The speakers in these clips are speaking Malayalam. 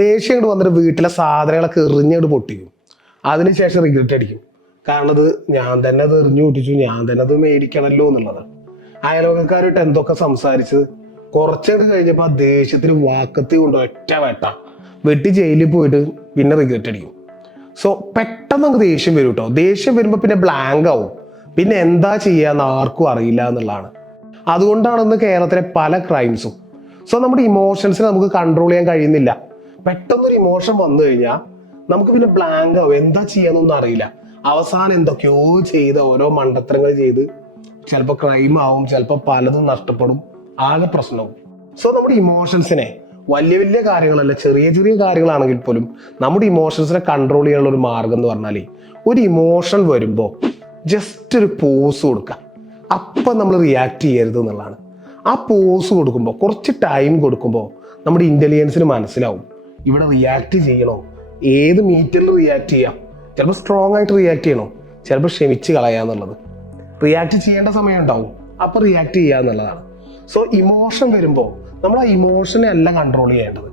ദേഷ്യം ഇങ്ങോട്ട് വന്നിട്ട് വീട്ടിലെ സാധനങ്ങളൊക്കെ എറിഞ്ഞിട്ട് പൊട്ടിക്കും. അതിനുശേഷം റിഗ്രറ്റ് അടിക്കും. കാരണം അത് ഞാൻ തന്നെ അത് എറിഞ്ഞു പൊട്ടിച്ചു ഞാൻ തന്നെ അത് മേടിക്കണമല്ലോ എന്നുള്ളത്. അയലോകക്കാരായിട്ട് എന്തൊക്കെ സംസാരിച്ച് കുറച്ചൊക്കെ കഴിഞ്ഞപ്പോൾ ആ ദേഷ്യത്തിന് വാക്കത്തി കൊണ്ട് ഒറ്റ വെട്ട. വെട്ടി ജയിലിൽ പോയിട്ട് പിന്നെ റിഗ്രറ്റ് അടിക്കും. സോ പെട്ടെന്ന് നമുക്ക് ദേഷ്യം വരും കേട്ടോ ദേഷ്യം വരുമ്പോൾ പിന്നെ ബ്ലാങ്ക് ആവും. പിന്നെ എന്താ ചെയ്യാന്ന് ആർക്കും അറിയില്ല എന്നുള്ളതാണ്. അതുകൊണ്ടാണ് ഇന്ന് കേരളത്തിലെ പല ക്രൈംസും സോ നമ്മുടെ ഇമോഷൻസിനെ നമുക്ക് കൺട്രോൾ ചെയ്യാൻ കഴിയുന്നില്ല. പെട്ടെന്നൊരു ഇമോഷൻ വന്നു കഴിഞ്ഞാൽ നമുക്ക് പിന്നെ ബ്ലാങ്ക് ആവും. എന്താ ചെയ്യാന്നൊന്നും അറിയില്ല. അവസാനം എന്തൊക്കെയോ ചെയ്ത് ഓരോ മണ്ടത്തരങ്ങൾ ചെയ്ത് ചിലപ്പോൾ ക്രൈം ആവും ചിലപ്പോൾ പലതും നഷ്ടപ്പെടും. ആകെ പ്രശ്നവും. സോ നമ്മുടെ ഇമോഷൻസിനെ വലിയ വലിയ കാര്യങ്ങളല്ല ചെറിയ ചെറിയ കാര്യങ്ങളാണെങ്കിൽ പോലും നമ്മുടെ ഇമോഷൻസിനെ കൺട്രോൾ ചെയ്യാനുള്ള ഒരു മാർഗം എന്ന് പറഞ്ഞാൽ ഒരു ഇമോഷൻ വരുമ്പോൾ ജസ്റ്റ് ഒരു പോസ് കൊടുക്കുക. അപ്പം നമ്മൾ റിയാക്ട് ചെയ്യരുത് എന്നുള്ളതാണ്. ആ പോസ് കൊടുക്കുമ്പോൾ കുറച്ച് ടൈം കൊടുക്കുമ്പോൾ നമ്മുടെ ഇന്റലിജൻസിന് മനസ്സിലാവും. ഇവിടെ റിയാക്ട് ചെയ്യണോ? ഏത് മീറ്ററിൽ റിയാക്ട് ചെയ്യാം? ചിലപ്പോൾ സ്ട്രോങ് ആയിട്ട് റിയാക്ട് ചെയ്യണോ? ചിലപ്പോൾ ക്ഷമിച്ച് കളയാന്നുള്ളത് റിയാക്ട് ചെയ്യേണ്ട സമയം ഉണ്ടാവും. അപ്പൊ റിയാക്ട് ചെയ്യുക എന്നുള്ളതാണ്. സോ ഇമോഷൻ വരുമ്പോൾ നമ്മൾ ആ ഇമോഷനെ അല്ല കൺട്രോൾ ചെയ്യേണ്ടത്.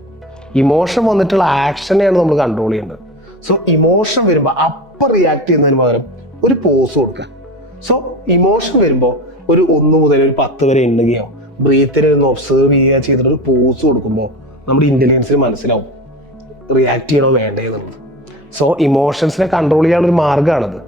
ഇമോഷൻ വന്നിട്ടുള്ള ആക്ഷനെയാണ് നമ്മൾ കൺട്രോൾ ചെയ്യേണ്ടത്. സോ ഇമോഷൻ വരുമ്പോൾ അപ്പം റിയാക്ട് ചെയ്യുന്നതിന് പകരം ഒരു പോസ് കൊടുക്കുക. സോ ഇമോഷൻ വരുമ്പോൾ ഒരു ഒന്ന് മുതൽ ഒരു പത്ത് വരെ എണ്ണുകയോ ബ്രീത്തിനെ ഒന്ന് ഒബ്സേർവ് ചെയ്യുക ചെയ്തിട്ട് ഒരു പോസ് കൊടുക്കുമ്പോൾ നമ്മുടെ ഇന്റലിജൻസിന് മനസ്സിലാവും. റിയാക്ട് ചെയ്യണോ വേണ്ടേ എന്നുള്ളത്. സോ ഇമോഷൻസിനെ കൺട്രോൾ ചെയ്യാനുള്ള ഒരു മാർഗമാണത്.